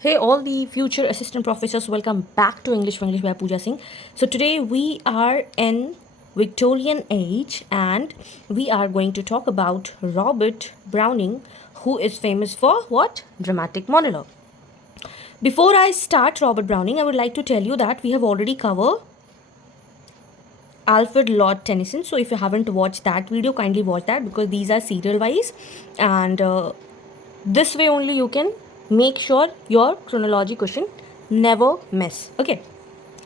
Hey, all the future assistant professors, welcome back to English by Pooja Singh. So, today we are in Victorian Age and we are going to talk about Robert Browning, who is famous for what? Dramatic monologue. Before I start Robert Browning, I would like to tell you that we have already covered Alfred Lord Tennyson. So, if you haven't watched that video, kindly watch that because these are serial wise and this way only you can make sure your chronology question never miss. Okay,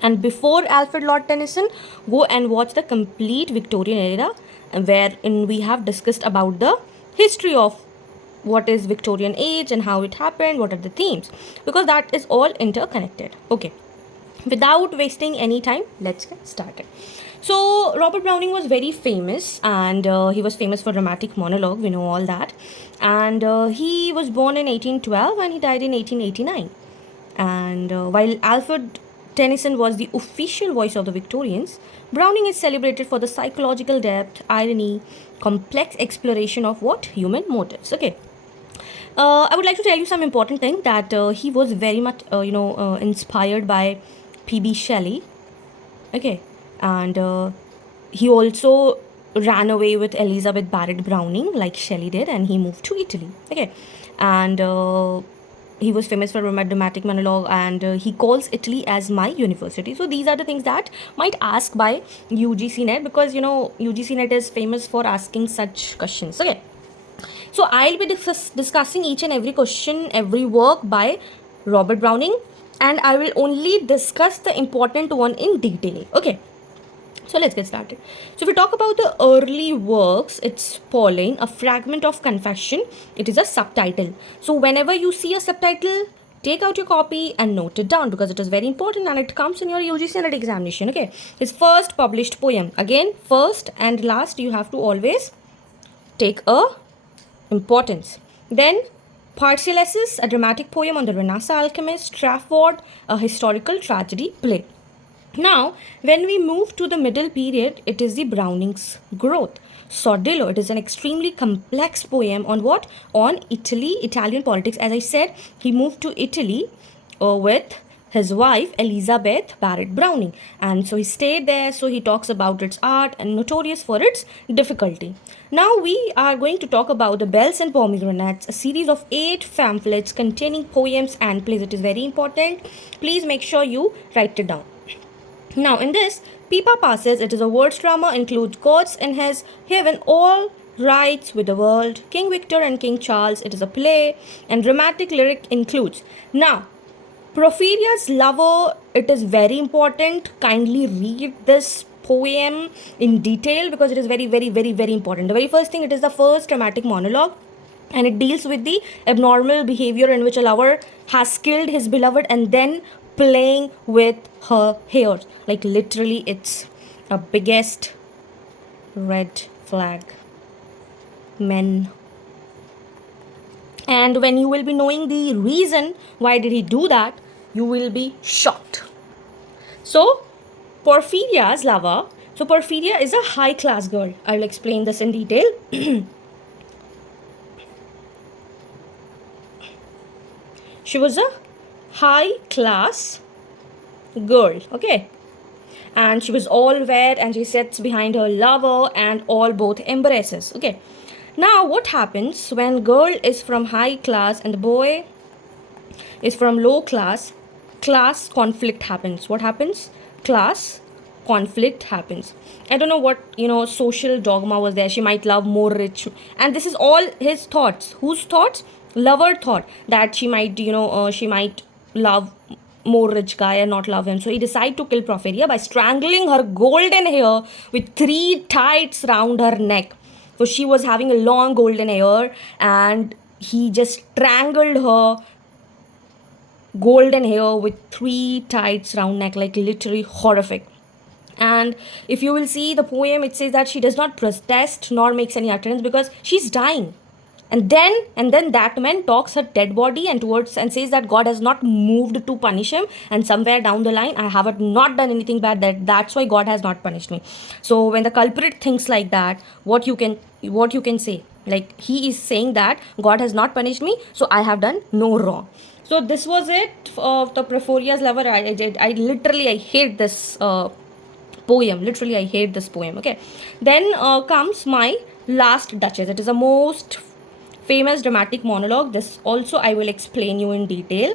and before Alfred Lord Tennyson, go and watch the complete Victorian era wherein we have discussed about the history of what is Victorian age and how it happened, what are the themes, because that is all interconnected. Okay, without wasting any time, let's get started. So, Robert Browning was very famous and he was famous for dramatic monologue, we know all that. And he was born in 1812 and he died in 1889. And while Alfred Tennyson was the official voice of the Victorians, Browning is celebrated for the psychological depth, irony, complex exploration of what? Human motives. Okay. I would like to tell you some important thing that he was very much, inspired by P.B. Shelley. Okay, and he also ran away with Elizabeth Barrett Browning, like Shelley did, and he moved to Italy. Okay, and he was famous for dramatic monologue, and he calls Italy as my university. So these are the things that might ask by UGC NET because UGC NET is famous for asking such questions. Okay. So I'll be discussing each and every question, every work by Robert Browning, and I will only discuss the important one in detail. Okay. So let's get started. So if we talk about the early works, it's Pauline, a fragment of confession. It is a subtitle. So whenever you see a subtitle, take out your copy and note it down because it is very important and it comes in your UGC NET examination. Okay. His first published poem. Again, first and last, you have to always take a importance. Then Paracelsus, a dramatic poem on the Renaissance alchemist, Strafford, a historical tragedy play. Now, when we move to the middle period, it is the Browning's growth. Sordillo, it is an extremely complex poem on what? On Italy, Italian politics. As I said, he moved to Italy with his wife Elizabeth Barrett Browning, and so he stayed there. So he talks about its art and notorious for its difficulty. Now we are going to talk about the Bells and Pomegranates, a series of 8 pamphlets containing poems and plays. It is very important. Please make sure you write it down. Now in this, Pipa passes. It is a words drama, includes gods in his heaven, all rights with the world, King Victor and King Charles. It is a play, and dramatic lyric includes. Now, Porphyria's lover, it is very important. Kindly read this poem in detail because it is very, very, very, very important. The very first thing, it is the first dramatic monologue and it deals with the abnormal behavior in which a lover has killed his beloved and then playing with her hair. Like literally, it's a biggest red flag. Men. And when you will be knowing the reason why did he do that, you will be shocked. So, Porphyria's lover. So, Porphyria is a high class girl. I'll explain this in detail. She was a high class girl. Okay. And she was all wet and she sits behind her lover and all both embraces. Okay. Now, what happens when girl is from high class and the boy is from low class? Class conflict happens. What happens? Class conflict happens. I don't know what, social dogma was there. She might love more rich. And this is all his thoughts. Whose thoughts? Lover thought that she might, she might love more rich guy and not love him. So he decided to kill Porphyria by strangling her golden hair with 3 tights round her neck. So she was having a long golden hair and he just strangled her golden hair with 3 tights round neck, like literally horrific. And if you will see the poem, it says that she does not protest nor makes any utterance because she's dying. And then that man talks her dead body and says that God has not moved to punish him, and somewhere down the line I have not done anything bad, that's why God has not punished me. So when the culprit thinks like that, what you can say, like he is saying that God has not punished me, so I have done no wrong. So this was it of the Porphyria's lover. I literally I hate this poem. Literally I hate this poem. Okay, then comes my last Duchess. It is a most famous dramatic monologue. This also I will explain you in detail.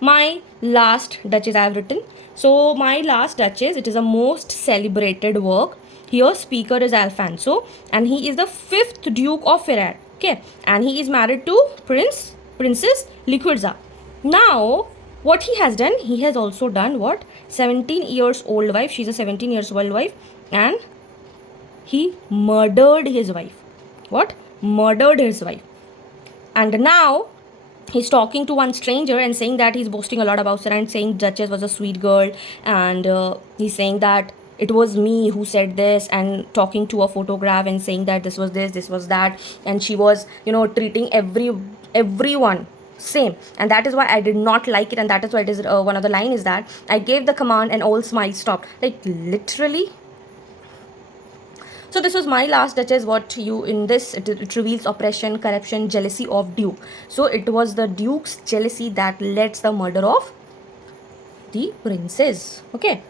My last Duchess I have written. So my last Duchess, it is a most celebrated work. Here speaker is Alfonso and he is the 5th Duke of Ferrara. Okay, and he is married to Princess Liquidza. Now what he has done, he has also done what? 17 years old wife. She's a 17 years old wife and he murdered his wife. What? Murdered his wife. And now he's talking to one stranger and saying that he's boasting a lot about her and saying Duchess was a sweet girl, and he's saying that it was me who said this, and talking to a photograph and saying that this was this, this was that, and she was, you know, treating everyone same, and that is why I did not like it, and that is why it is one of the line is that I gave the command and all smiles stopped. Like literally. So this was my last Duchess. What you in this, it reveals oppression, corruption, jealousy of Duke. So it was the Duke's jealousy that led the murder of the princess. Okay.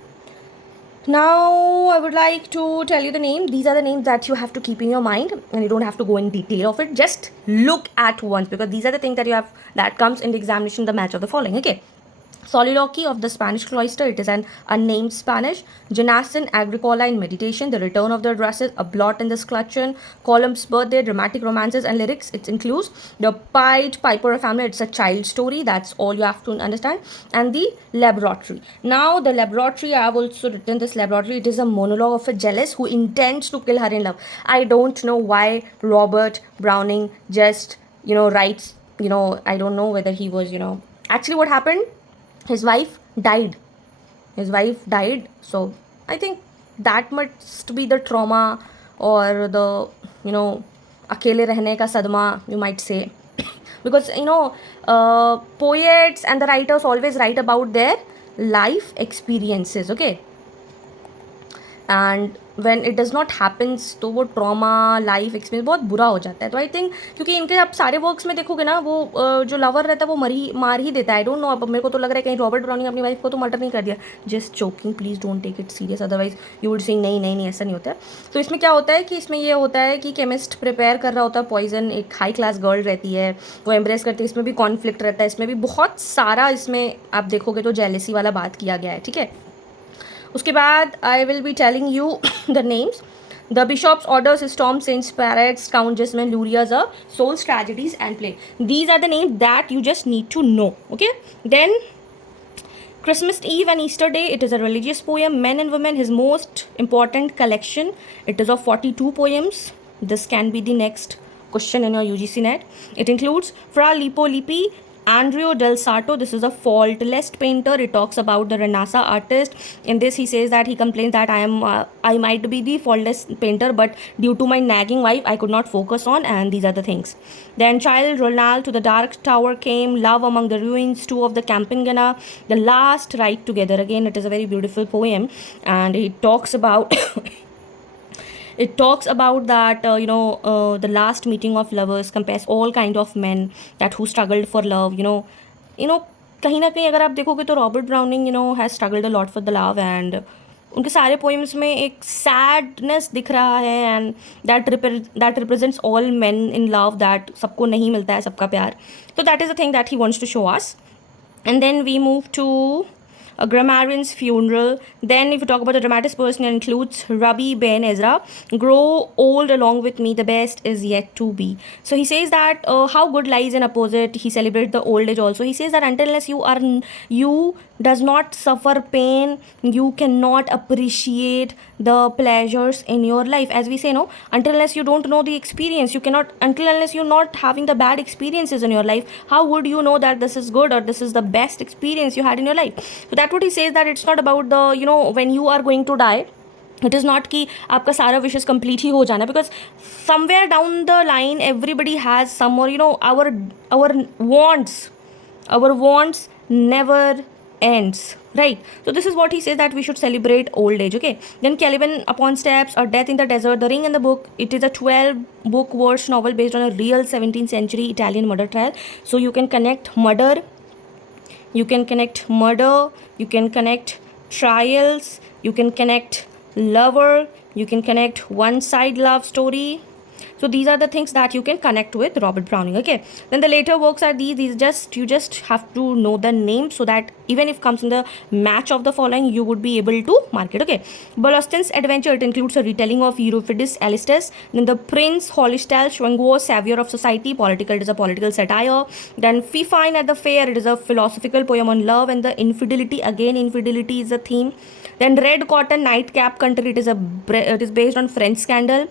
Now I would like to tell you the name. These are the names that you have to keep in your mind, and you don't have to go in detail of it. Just look at once, because these are the things that you have that comes in the examination, the match of the following. Okay. Soliloquy of the Spanish Cloister, it is an unnamed Spanish. Jonathan Agricola in Meditation, The Return of the Addresses, A Blot in the Scutcheon, Column's Birthday, Dramatic Romances and Lyrics. It includes The Pied Piper of Hamlet, it's a child story, that's all you have to understand. And The Laboratory. Now the Laboratory, I have also written this Laboratory. It is a monologue of a jealous who intends to kill her in love. I don't know why Robert Browning just, you know, writes, you know, I don't know whether he was, you know, actually what happened, his wife died. So I think that must be the trauma or the, you know, अकेले रहने का सदमा, you might say. Because, you know, poets and the writers always write about their life experiences. Okay. And when it does not happens, तो वो trauma life experience बहुत बुरा हो जाता है. तो आई थिंक क्योंकि इनके आप सारे वर्क्स में देखोगे ना, वो जो लवर रहता है वो मार ही देता है. आई डोंट नो, अब मेरे को तो लग रहा है कहीं रॉबर्ट ब्राउनिंग अपनी वाइफ को तो मर्डर नहीं कर दिया. Just joking, please don't take it serious, otherwise you would sing नहीं ऐसा नहीं होता है. तो इसमें क्या होता है कि इसमें ये होता है कि केमिस्ट प्रिपेयर कर रहा होता है पॉइजन, एक हाई क्लास गर्ल रहती है, वो एम्ब्रेस करती है. इसमें भी कॉन्फ्लिक्ट रहता है, इसमें भी बहुत सारा, इसमें आप देखोगे तो जेलेसी वाला बात किया गया है. ठीक है. उसके बाद I will be telling you the names. The bishop's orders storms in Sparax, Count Jessamine, Luria's Souls, Tragedies and Play. These are the names that you just need to know. Okay. Then Christmas Eve and Easter Day, it is a religious poem. Men and Women, his most important collection. It is of 42 poems. This can be the next question in your UGC NET. It includes Fra Lippo Lippi, Andrea del Sarto. This is a faultless painter. It talks about the Renaissance artist. In this, he says that he complains that I might be the faultless painter, but due to my nagging wife, I could not focus on. And these are the things. Then, Child Ronald, To the Dark Tower Came, Love Among the Ruins, Two of the Campingana, The Last Ride Together. Again, it is a very beautiful poem, and it talks about. It talks about that, the last meeting of lovers, compares all kind of men that who struggled for love, कहीं ना कहीं अगर आप देखोगे तो Robert Browning, has struggled a lot for the love, and उनके सारे poems में एक सैडनेस दिख रहा है, and that represents all men in love, that सबको नहीं मिलता है सबका प्यार. तो that is the thing that he wants to show us. And then we move to A Grammarian's Funeral. Then if you talk about the dramatist person, it includes Rabbi Ben Ezra, Grow Old Along With Me, The Best Is Yet To Be. So he says that how good lies in opposite. He celebrates the old age also. He says that until unless you does not suffer pain, you cannot appreciate the pleasures in your life. As we say, no, until unless you don't know the experience, you cannot, until unless you're not having the bad experiences in your life, how would you know that this is good or this is the best experience you had in your life? So that's what he says, that it's not about the, when you are going to die, it is not कि आपका सारा wishes complete ही हो जाना, because somewhere down the line everybody has some, और our wants never ends, right? So this is what he says, that we should celebrate old age. Okay. Then Caliban Upon Steps, or Death in the Desert, The Ring and the Book. It is a 12-book verse novel based on a real 17th century Italian murder trial. So you can connect murder you can connect murder, you can connect trials, you can connect lover, you can connect one side love story. So these are the things that you can connect with Robert Browning. Okay, then the later works are these just you just have to know the name, so that even if comes in the match of the following, you would be able to mark it. Okay, Bolostin's adventure, it includes a retelling of Euripides Alcestis. Then the Prince Holistel Schwingwo, savior of society, political, it is a political satire. Then Fifine at the Fair, it is a philosophical poem on love and the infidelity. Again, infidelity is a theme. Then Red Cotton Nightcap Country, it is based on French scandal.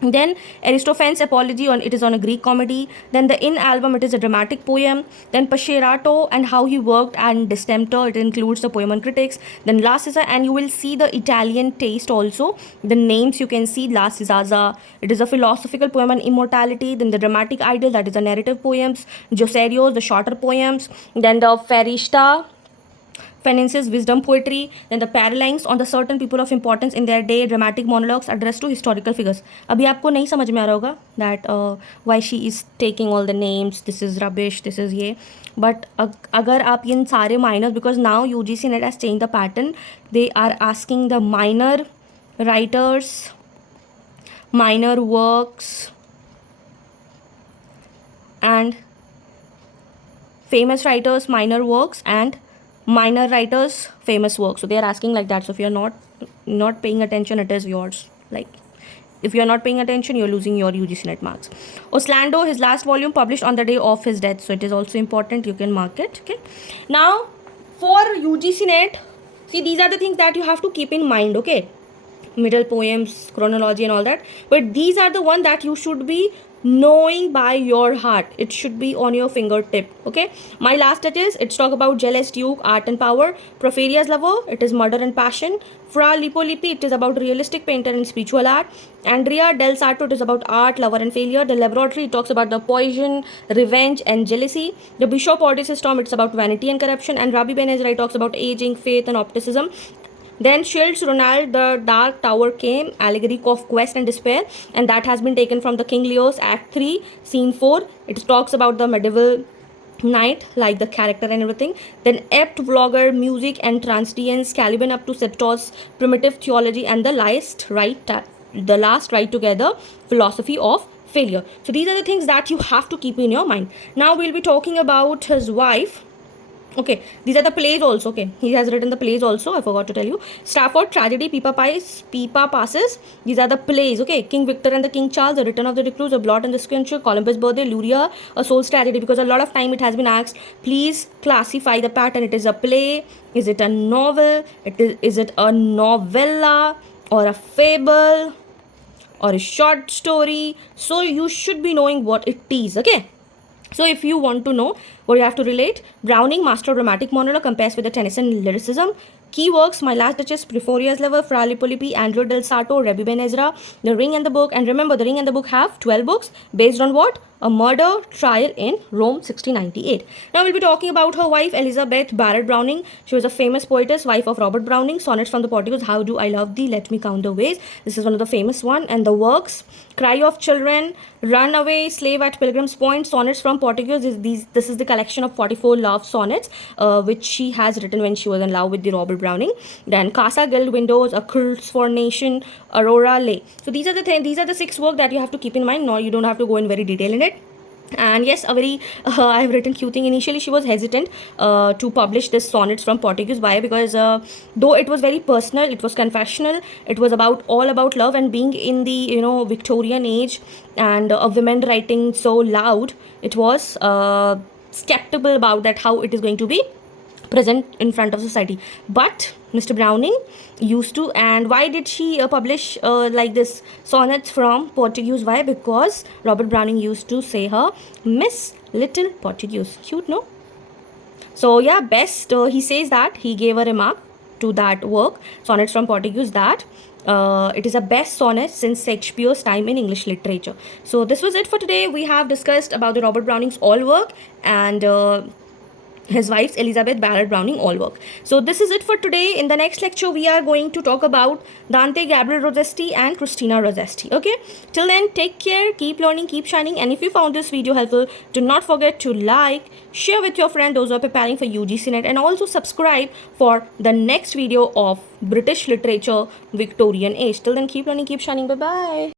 Then Aristophanes' Apology, on it is on a Greek comedy. Then the In Album, it is a dramatic poem. Then Pascerato and How He Worked and Distemper, it includes the poem on critics. Then La Sisa, and you will see the Italian taste also. The names you can see, La Sisaza, it is a philosophical poem on immortality. Then the Dramatic Idyll, that is the narrative poems. Joserios, the shorter poems. Then the Ferishta, Fenance's wisdom poetry. Then the paralines on the certain people of importance in their day, dramatic monologues addressed to historical figures. अभी आपको नहीं समझ में आ रहा होगा that why she is taking all the names, this is rubbish, this is ये. But अगर आप इन सारे minors, because now UGC NET has changed the pattern, they are asking the minor writers, minor works, and famous writers, minor works, and minor writers, famous works. So they are asking like that. So if you're not paying attention, it is yours. Like, if you're not paying attention, you're losing your UGC NET marks. Oslando, his last volume published on the day of his death, so it is also important, you can mark it. Okay, now for UGC NET, see, these are the things that you have to keep in mind. Okay, middle poems, chronology and all that, but these are the one that you should be knowing by your heart. It should be on your fingertip. Okay, My Last Touches, it's talk about jealous duke, art and power. Propheria's Lover, it is murder and passion. Fra Lippo, it is about realistic painter and spiritual art. Andrea del Sarto, it is about art, lover and failure. The Laboratory, it talks about the poison, revenge and jealousy. The Bishop Odysseus Storm, it's about vanity and corruption. And Rabbi Ben Ezra talks about aging, faith and optimism. Then Schilt's Ronald, the Dark Tower came, allegory of quest and despair, and that has been taken from the King Lear's Act 3, Scene 4. It talks about the medieval knight, like the character and everything. Then Ept Vlogger, music and transience, Caliban up to Septos, primitive theology, and the last right together, philosophy of failure. So these are the things that you have to keep in your mind. Now we'll be talking about his wife. Okay, these are the plays also. Okay, he has written the plays also, I forgot to tell you. Stafford Tragedy, Pippa Passes, these are the plays. Okay, King Victor and the King Charles, The Return of the Recluse, The Blot and the Squincher, Columbus Birthday, Luria, A Soul's Tragedy, because a lot of time it has been asked, please classify the pattern. It is a play, is it a novel, is it a novella or a fable or a short story? So you should be knowing what it is. Okay, so if you want to know what you have to relate, Browning, Master of Dramatic Monologue, compares with the Tennyson lyricism. Key works, My Last Duchess, Propheria's Lover, Fra Lippo, Andrea del Sarto, Rabbi Ben Ezra, The Ring and the Book. And remember, The Ring and the Book have 12 books based on what? A murder trial in Rome, 1698. Now we'll be talking about her wife, Elizabeth Barrett Browning. She was a famous poetess, wife of Robert Browning. Sonnets from the Portuguese, How Do I Love Thee, Let Me Count the Ways. This is one of the famous one. And the works, Cry of Children, Runaway, Slave at Pilgrim's Point, Sonnets from Portuguese. This is the collection of 44 love sonnets, which she has written when she was in love with the Robert Browning. Then Casa Guild Windows, A Curse for Nation, Aurora Lay. So these are the 6 work that you have to keep in mind. No, you don't have to go in very detail in it. And yes, I have written cute thing. Initially she was hesitant to publish this sonnets from Portuguese. Why? Because though it was very personal, it was confessional, it was all about love, and being in the Victorian age and of women writing so loud, it was skeptical about that, how it is going to be present in front of society. But Mr. Browning used to. And why did she publish like this sonnets from Portuguese? Why? Because Robert Browning used to say her Miss Little Portuguese. Cute, no? So yeah, best he says that he gave a remark to that work, Sonnets from Portuguese, that it is a best sonnet since Shakespeare's time in English literature. So this was it for today. We have discussed about the Robert Browning's all work, and his wives Elizabeth Barrett Browning all work. So this is it for today. In the next lecture we are going to talk about Dante Gabriel Rossetti and Christina Rossetti. Okay, till then, take care, keep learning, keep shining, and if you found this video helpful, do not forget to like, share with your friend those who are preparing for UGC NET, and also subscribe for the next video of British literature Victorian age. Till then, keep learning, keep shining. Bye bye.